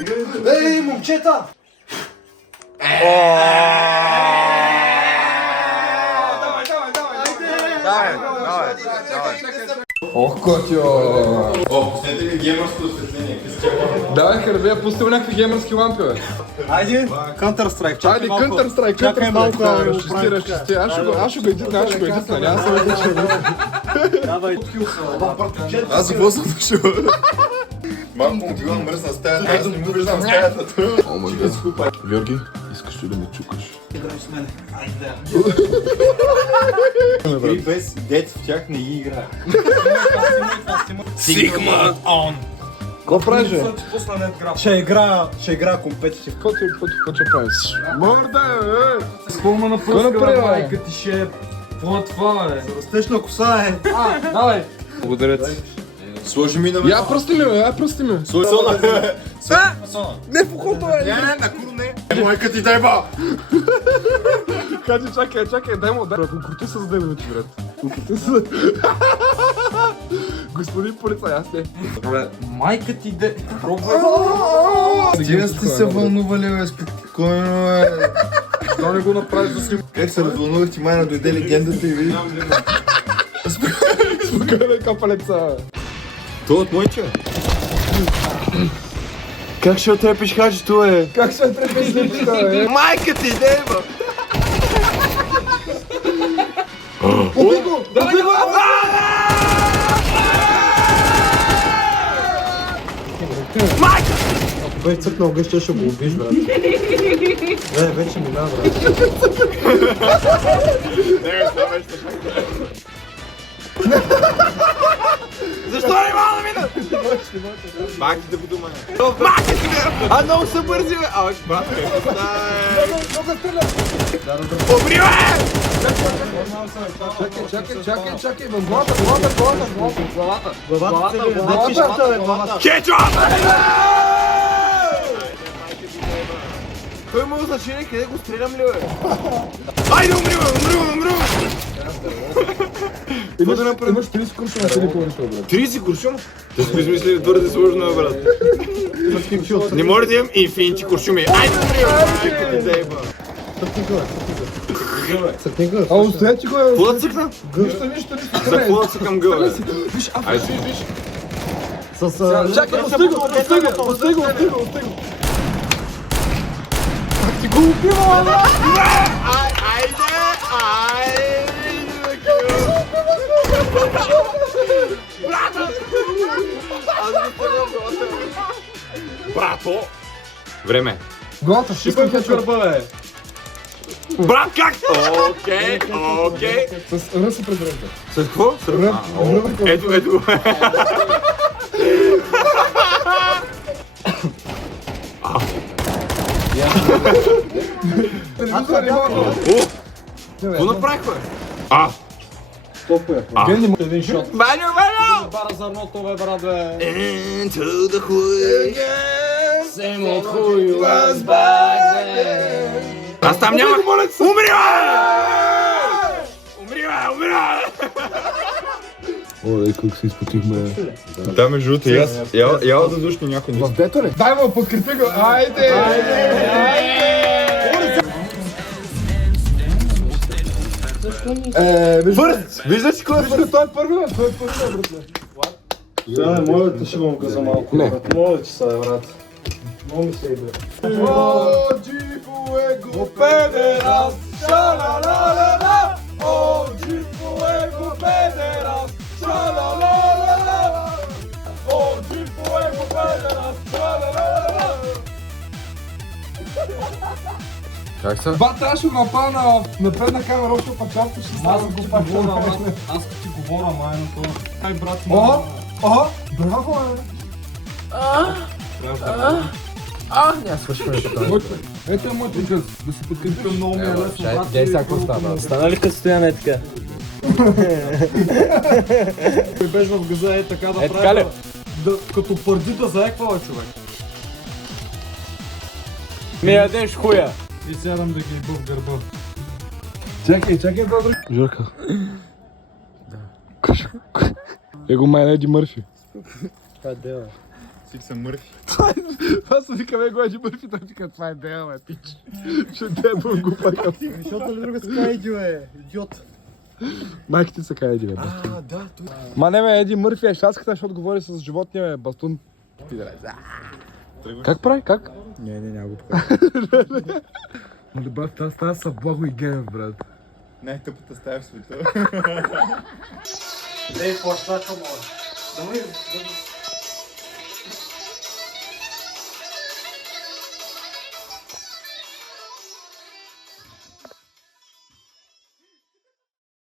Ей, момчета! Ох, котио! О, пуснете ми геймърското осветление. Давай, Харбия, пусти му някакви геймърски лампи, бе. Айде, Counter-Strike, Айде, Counter-Strike, чакай малко, да, да, разчисти. Аз ще го едитна, няма се едитна. Давай, Аз за какво съм дошъл? Малко му била мръсна стаята, аз не му виждам стаята. О, май гад. Георги, искаш ли да ме чукаш? играй с мен. Айде. Игри без дет в тях не ги игра. Сигма! Какво правиш, бе? Ще игра компетитив. Какво ще правиш? Морда, бе! Спомна на Какво направи, пръска, бе? майка ти ще е... Това е това, бе. Растеш на коса, е. Давай. Благодаря ти. Сложи ми на мен. Я пръсти ми, бе, я пръсти ми. Сложи сона. Не в ухото, бе! Не, на курне. Майка ти дай ба. Хаджи, чакай, дай му, дай. Конкурти се за 2 минути, брат. Конкурти се. Господин полицай, аз не. Бе, майка ти де... Пробвай. Стига сте се вълнували, бе, спокойно, бе. Защо не го направиш да снимаш? Как се развълнувах, ти майна дойде легендата и види. Спокойно, капалеца. То от мойче. Как ще отрепиш хаджето, бе? Как ще трепеш слепчета, бе? Майка ти дай ба. Убий го! Убий го! Бе, цъкна огъща, ще го убиш, брат. Не, вече мина, брат. Защо не мога да мина? Пак да го думая. Мака ти бе! А много се бързи бе! А, брат, как Умри бе! Чакай, в главата. Кетчуп! Той има значение къде го стрелям ли бе? Айде умри бе! Имаш 30 куршума, ти ли повече, брат? 30 куршум? Да сме измислили твърде сложно, брат. Не може да имам инфинити куршуми. Айде умри бе! Майка ти дай ба! А устоя ти го е. Какво да цъкна? Нищо. За какво да цъкам гъл бе? Виж, Айде. виж. Чакай, Остига. Ти го убива, бе! Айде! Брато! Време. Главата, шипай кетчуп. Брат, как? Окей. С ръса пред ръка. С какво? С ръка. Ето. Какво направих, бе? един шот. Баню! Бара за едното, бе, брат, бе. Into the hood. Same old who you was back then. Аз там нямах. Умри, бе! Оле, как се изпотихме. Да, между другото, яла да душни някой В дето ли? Дай му, подкрепи го! Айде! Виждаш ли кой е Вижте, той е първи, братле. Да, моля те, ще го каза малко. Не. Брат. Моля ти се, брат. Много ми се иде. О, джипо его педерас, шалалалала. О, джипо его педерас, шалалалала. О, джипо его педерас, шалалалала. Как са? Ба, трябваше да напада на предна камера, още пачарто ще става. Аз като ти говоря, аз като ти говоря, майното. Ай, брат, О, браво, бе. Ето е моят приказ, да се подкрепим. много ми е лесно, брат. Гей, сега какво става? Стана ли като стояме така? Беше в газа е така да Е, така ли? Като пърди да заеква, човек. Ми ядеш хуя! И сядам да ги еба в гърба. Чакай, добре. Жорка. Да. Его майна Еди Мърфи. Това дела. Всички са мърфи. Това са викаме го Еди Мърфи, той вика, това е Дейл, бе, пич. Ще дебъл го пъкам. Защото ли друга ска Еди, бе? Идиот. Майка ти са кай Еди, бе, бастун. Да, той. Ма не, бе, Еди Мърфи е шаската, защото говори с животния, бе, бастун. Как прави? Как? Не, няма го покажа. Мале, брат, тази стая са Благо и Генев, брат. Най-тъпата стая в света. Ей, плащака, може. Да